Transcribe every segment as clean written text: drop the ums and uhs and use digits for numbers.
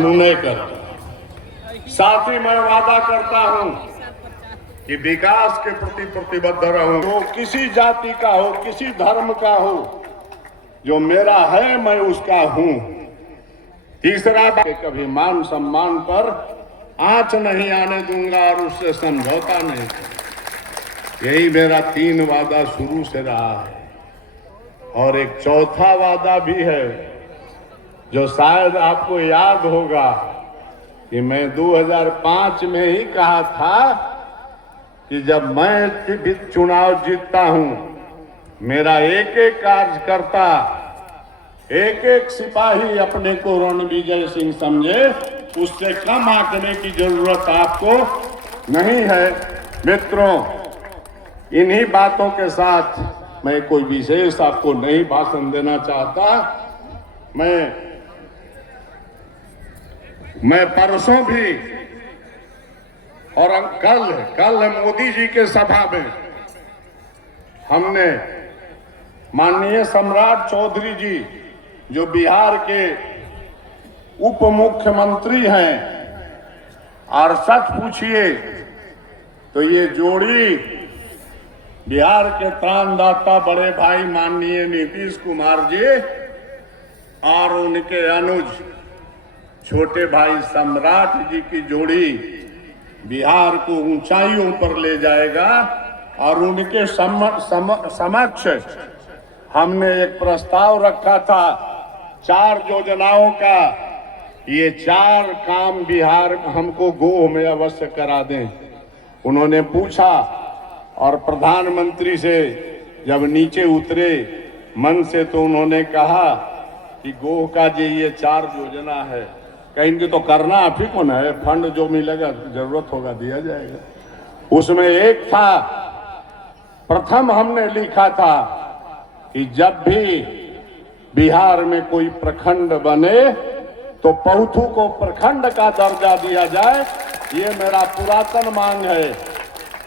अनुनय करता। साथ ही मैं वादा करता हूं कि विकास के प्रति प्रतिबद्ध रहूं। तो किसी जाति का हो, किसी धर्म का हो, जो मेरा है मैं उसका हूं। तीसरा बात, कभी मान सम्मान पर आंच नहीं आने दूंगा और उससे समझौता नहीं। यही मेरा 3 वादा शुरू से रहा है। और एक चौथा वादा भी है जो शायद आपको याद होगा कि मैं 2005 में ही कहा था कि जब मैं चुनाव जीतता हूं, मेरा एक एक कार्यकर्ता, एक एक सिपाही अपने को रणविजय सिंह समझे, उससे कम आंकने की जरूरत आपको नहीं है। मित्रों, इन्हीं बातों के साथ मैं कोई विशेष आपको नहीं भाषण देना चाहता। मैं परसों भी और कल मोदी जी के सभा में हमने माननीय सम्राट चौधरी जी, जो बिहार के उप मुख्यमंत्री हैं, और सच पूछिए तो ये जोड़ी बिहार के त्राणदाता बड़े भाई माननीय नीतीश कुमार जी और उनके अनुज छोटे भाई सम्राट जी की जोड़ी बिहार को ऊंचाइयों पर ले जाएगा। और उनके समक्ष हमने एक प्रस्ताव रखा था 4 योजनाओं का। ये 4 काम बिहार हमको गोह में अवश्य करा दें। उन्होंने पूछा और प्रधानमंत्री से जब नीचे उतरे मन से, तो उन्होंने कहा कि गोह का जी ये 4 योजना है, कहेंगे तो करना आप ही को न है, फंड जो मिलेगा जरूरत होगा दिया जाएगा। उसमें एक था, प्रथम हमने लिखा था कि जब भी बिहार में कोई प्रखंड बने तो पौथू को प्रखंड का दर्जा दिया जाए। ये मेरा पुरातन मांग है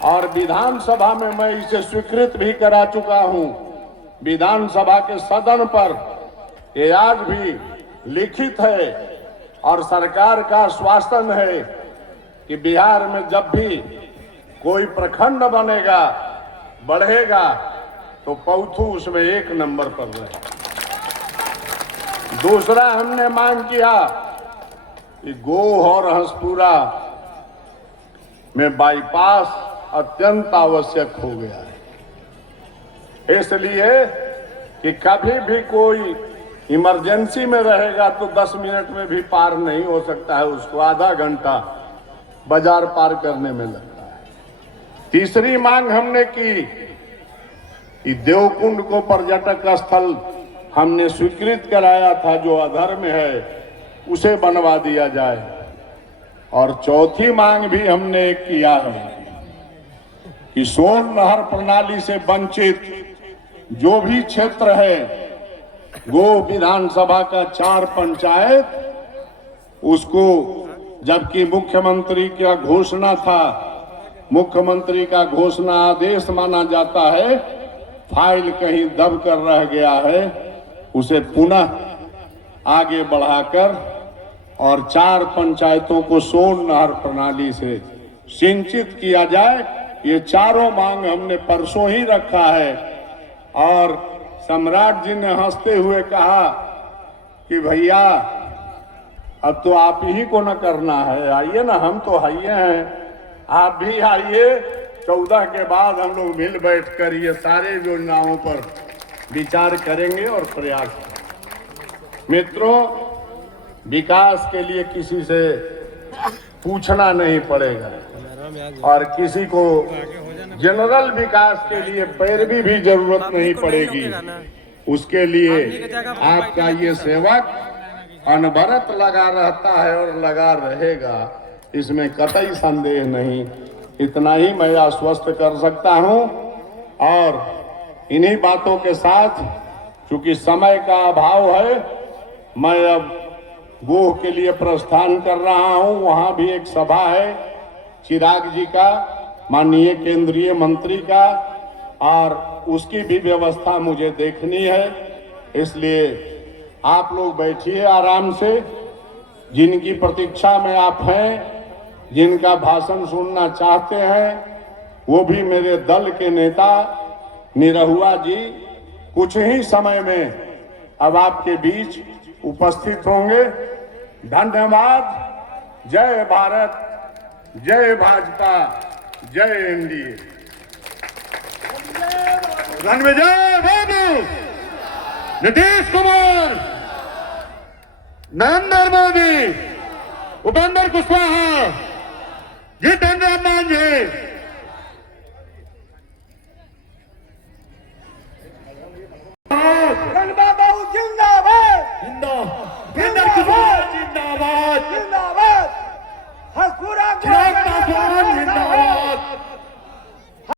और विधानसभा में मैं इसे स्वीकृत भी करा चुका हूं। विधानसभा के सदन पर ये आज भी लिखित है और सरकार का आश्वासन है कि बिहार में जब भी कोई प्रखंड बनेगा, बढ़ेगा, तो पौथू उसमें 1 नंबर पर रहे। दूसरा हमने मांग किया कि गोह और हंसपुरा में बाईपास अत्यंत आवश्यक हो गया है, इसलिए कि कभी भी कोई इमरजेंसी में रहेगा तो 10 मिनट में भी पार नहीं हो सकता है, उसको आधा घंटा बाजार पार करने में लगता है। तीसरी मांग हमने की कि देवकुंड को पर्यटक स्थल हमने स्वीकृत कराया था, जो अधर्म है उसे बनवा दिया जाए। और चौथी मांग भी हमने किया है कि सोन नहर प्रणाली से वंचित जो भी क्षेत्र है, वो विधानसभा का 4 पंचायत, उसको, जबकि मुख्यमंत्री का घोषणा था, मुख्यमंत्री का घोषणा आदेश माना जाता है, फाइल कहीं दब कर रह गया है, उसे पुनः आगे बढ़ाकर और 4 पंचायतों को सोन नहर प्रणाली से सिंचित किया जाए। ये चारों मांग हमने परसों ही रखा है। और सम्राट जी ने हंसते हुए कहा कि भैया अब तो आप ही को न करना है, आइए ना, हम तो आइए हैं, आप भी आइए। 14 के बाद हम लोग मिल बैठकर ये सारे योजनाओं पर विचार करेंगे और प्रयास करेंगे। मित्रों, विकास के लिए किसी से पूछना नहीं पड़ेगा और किसी को जनरल विकास के लिए पैरवी भी जरूरत नहीं पड़ेगी। उसके लिए आपका ये सेवक अनवरत लगा रहता है और लगा रहेगा, इसमें कतई संदेह नहीं। इतना ही मैं आश्वस्त कर सकता हूं। और इन्हीं बातों के साथ, चूंकि समय का अभाव है, मैं अब गोह के लिए प्रस्थान कर रहा हूं। वहां भी एक सभा है चिराग जी का, माननीय केंद्रीय मंत्री का, और उसकी भी व्यवस्था मुझे देखनी है। इसलिए आप लोग बैठिए आराम से, जिनकी प्रतीक्षा में आप हैं, जिनका भाषण सुनना चाहते हैं, वो भी मेरे दल के नेता निरहुआ जी कुछ ही समय में अब आपके बीच उपस्थित होंगे। धन्यवाद। जय भारत, जय भाजपा, जय एनडीए। रणविजय बाबू, नीतीश कुमार, नरेंद्र मोदी, उपेंद्र कुशवाहा, जितेंद्र मांझी,